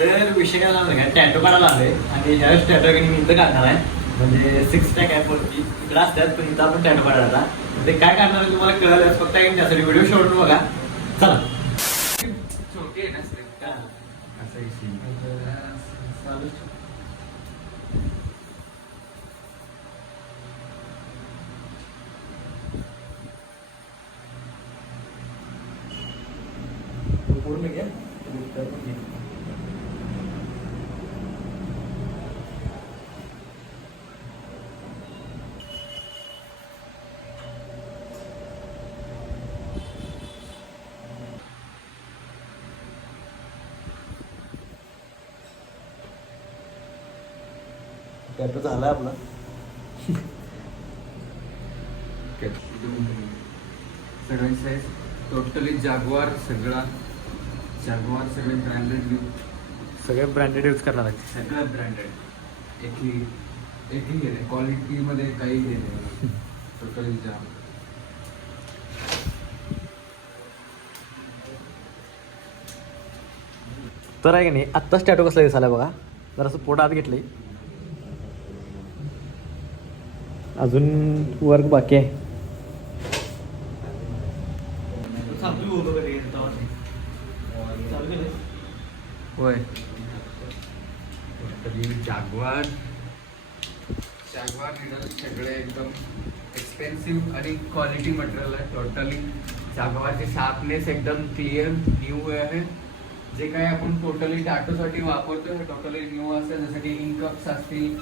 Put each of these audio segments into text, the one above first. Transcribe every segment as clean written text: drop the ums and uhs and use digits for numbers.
तर विषय काय झाला काय टॅटो काढायला आलोय आणि ह्यावेळेस टॅटो मी इथं काढणार आहे म्हणजे 6 पॅक आहे वरती इकडं असतात पण इथं आपण टॅटो काढायला ते काय काढणार आहे तुम्हाला कळलं फक्त आहे त्यासाठी व्हिडिओ शॉर्ट बघा चला छोटी आहे ना स्क्रिप्ट असं पूर्ण घ्या टॅटो झालाय आपला सगळ्यांची साईज टोटली जागवार सगळे ब्रँडेड सगळे ब्रँडेड यूज करणार आहे सगळं ब्रँडेड एकही घे क्वालिटीमध्ये काही घे टोटली जाम तर आहे की नाही आत्ताच टॅटो कसला दिसायला बघा जरासं पोट आत घेतलंय अजून वर्क बाकी आहे होय जागवार निडल सगळे एकदम एक्सपेन्सिव्ह आणि क्वालिटी मटेरियल आहे टोटली जागवारचे शार्पनेस एकदम क्लिअर न्यू आहे जे काही आपण टोटली टॅटोसाठी वापरतो हे टोटली न्यू असेल जसं की इनकप्स असतील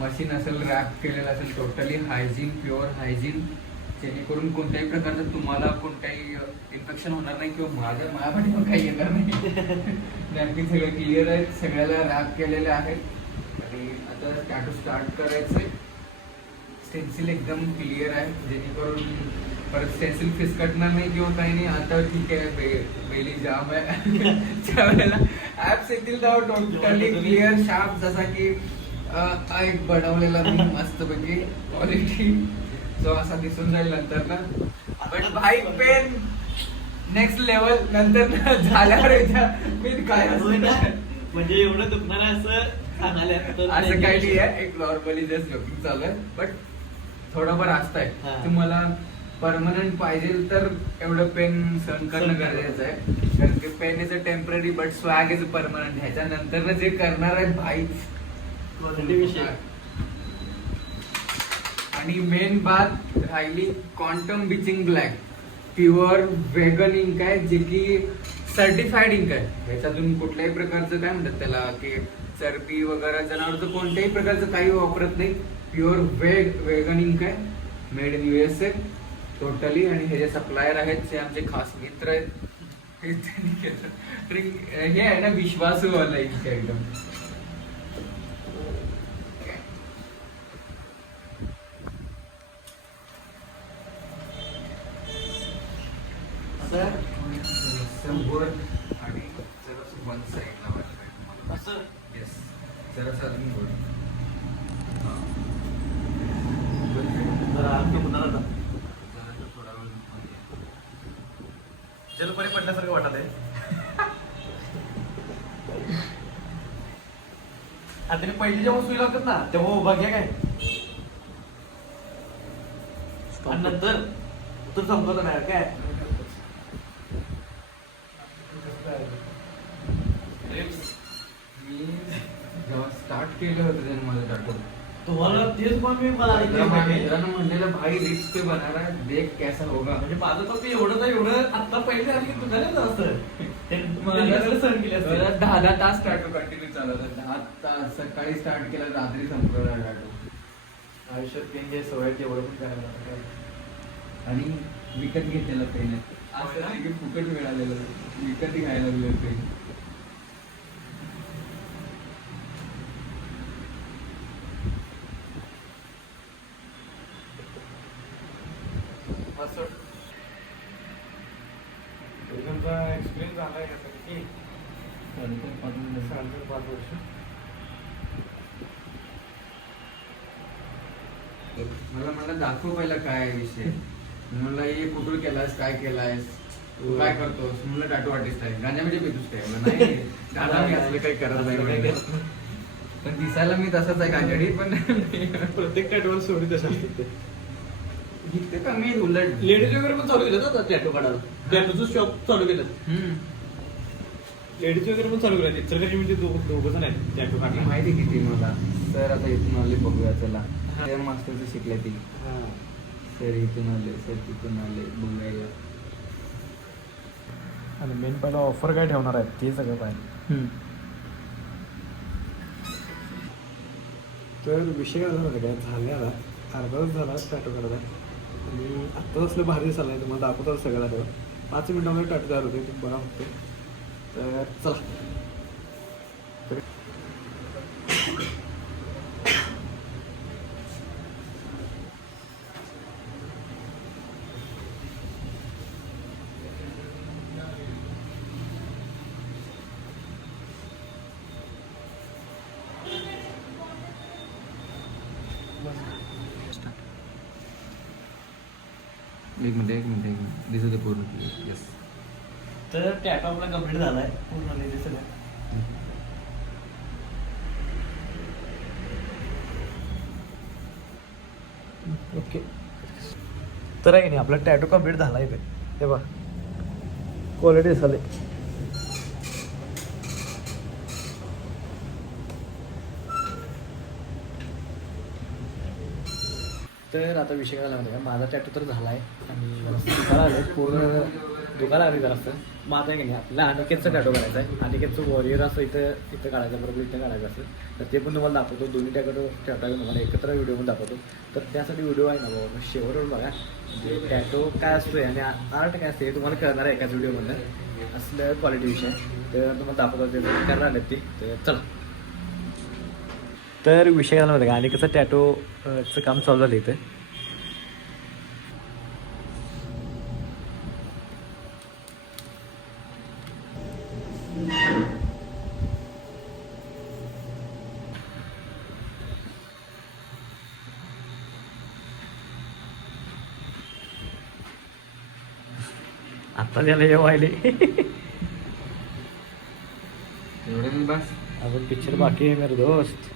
मशीन असेल रॅप केलेलं असेल टोटली हायजीन प्युअर हायजीन जेणेकरून कोणत्याही प्रकारचं तुम्हाला कोणत्याही इन्फेक्शन होणार नाही किंवा माझ्यासाठी पण काही येणार नाही नॅपकिन सगळे क्लिअर आहेत सगळ्याला रॅप केलेले आहेत आणि आता टॅटो स्टार्ट करायचंय स्टेन्सिल एकदम क्लिअर आहे जेणेकरून परत स्टेन्सिल फिसकटणार नाही किंवा काही नाही आता ठीक आहे बेली जाम आहे त्यावेळेला ऍप्स येतील तेव्हा टोटली क्लिअर शार्प जसा की एक बनवलेला मी मस्तपैकी क्वालिटी जो असा दिसून जाईल नंतर ना बट भाई पेन नेक्स्ट लेवल नंतर झाल्यावर मी काय म्हणजे एवढं दुखणार असं असं काही नाही आहे एक नॉर्मली जस्ट जोकिंग चालू आहे बट थोडंफार असतंय तुम्हाला परमनंट पाहिजे तर एवढं पेन सहन करणं गरजेचं आहे कारण की pain is a temporary but swag is a permanent ह्याच्यानंतर जे करणार आहे भाई विषय आणि मेन बात राहिली quantum bitching black pure vegan ink आहे जे की सर्टिफाईड इंक आहे ह्याच्यातून कुठल्याही प्रकारचं काय म्हणतात त्याला की चरबी वगैरे जनावरचं कोणत्याही प्रकारचं काही वापरत नाही प्युअर वेगन इंक आहे मेड इन USA टोटली आणि हे जे सप्लायर आहेत ते आमचे खास मित्र आहेत हे आहे ना विश्वासू वाला इंक एकदम वर आणि जरासं वन साईडला वाटतं असं येस जरासं अजून वर थोडा वेळ जलपरी पडल्यासारखं वाटत आहे आणि पहिली जेव्हा सुई लागतात ना तेव्हा उभा घ्या काय आणि नंतर तर संपत नाही काय मी जेव्हा स्टार्ट केलं होतं त्यांनी माझं टाकून तुम्हाला तेच पण मी मला मित्रांनो म्हणलेलं भाई रिक्स पे बना रहा है देख कैसा होगा म्हणजे माझं फक्त एवढं आता पहिले आधी की तुझ्याला असतं सहन केले असतं 10 तास टाटो कंटिन्यू चालवतात 10 तास सकाळी स्टार्ट केलं रात्री संपवला टाटो आयुष्यात पेन घे सवय एवढं पण करायला आणि विकत घेतलेलं पेन असं नाही की फुकट मिळालेलं विकत घ्यायला लागलं पेन एक्सपिरियन्स झाला आहे यासाठी 5 वर्ष मला म्हणलं दाखव पहिला काय विषय म्हणलं हे कुठून केलायस काय केलायस तू काय करतोस म्हणलं टॅटू आर्टिस्ट आहे गांजा म्हणजे पितोस काय म्हणलं, नाही दादा मी असलं काही करत नाही म्हणलं. पण दिसायला मी तसाच आहे गांजाडी पण प्रत्येक टॅटूवर स्टोरी तशी असते. इथे कमी आहेत उलट. लेडीज वगैरे पण चालू केलं ना टॅटू काढायला. टॅटूचं शॉप चालू केलं. लेडीज वगैरे पण चालू केलं. इचलकरंजी म्हणजे दोघं जण आहेत टॅटू काढणार. माहिती किती मला सर आता इथून आले बघूया चला. त्या मास्टरचं शिकले ती सर इथून आले सर तिथून आले बघूया. आणि मेन पहिला ऑफर काय ठेवणार आहेत ते सगळं पाहिजे. तर विषय काय झाला काय झाले आता अर्धा तास झाला टॅटू काढायला आणि आत्ताच असलं भारी दिसायला आहे तुम्हाला दाखवतात सगळ्याला तेव्हा 5 मिनिटामध्ये टॅटू तयार होते तुम्ही बघा होते. तर चला एक मिनिट दिसत आहे पूर्ण. येस. तर टॅटू आपला कम्प्लीट झाला आहे पूर्ण ते सगळं. ओके तर आहे की नाही आपला टॅटू कम्प्लीट झाला इथे हे बघ क्वालिटी झाले. तर आता विषय काय लागला माझा टॅटू तर झाला आहे आणि दुकान आलं पूर्ण दुकान आली जरासं. मग आता की नाही आपल्याला अनिकेतचं टॅटू काढायचं आहे. अनिकेतचं वॉरियर असं इथं काढायचं बरोबर इथं काढायचं असेल तर ते पण तुम्हाला दाखवतो. दोन्ही टॅटू तुम्हाला एकत्र व्हिडिओ पण दाखवतो. तर त्यासाठी व्हिडिओ आहे ना बाबा शेवटवर बघा म्हणजे टॅटू काय असतोय आणि आर्ट काय असते हे तुम्हाला कळणार आहे एकाच व्हिडिओमधनं असलं क्वालिटी विषय. तर तुम्हाला दाखवतो ते करणार आहेत ते. तर चला तर विषय झाला होता का अनिकेतचं टॅटूचं काम चालू झालं इथं. आता त्याला हे व्हायले एवढे मी बस अजून पिक्चर बाकी आहे मेरे दोस्त.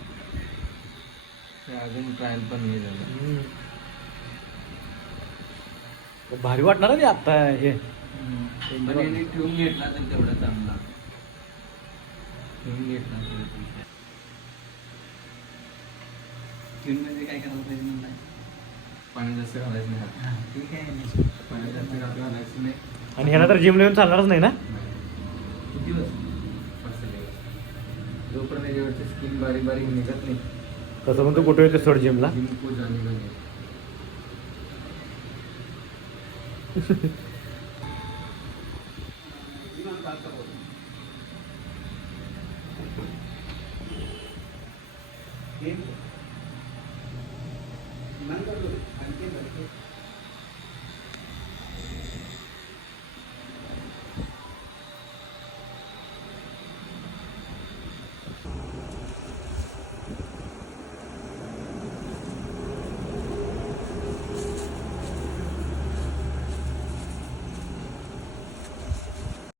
अजून ट्रायल पण हे झालं. भारी वाटणार आहे आता हे पण याने ठेवून घेतला तर तेवढा चांगला. ठेवून घेतला ठेवून म्हणजे काय करायला पाहिजे म्हणलं पाणी जास्त घालायचं नाही. ठीक आहे पाणी जास्त घालायचं नाही. आणि ह्याला तर जिमला येऊन चालणारच नाही ना. किती दिवस जोपर्यंत याच्यावरची स्किन बारीक बारीक निघत नाही तसं पण तू कुठे येते सोड जिमला. जिम को जाने का नाही.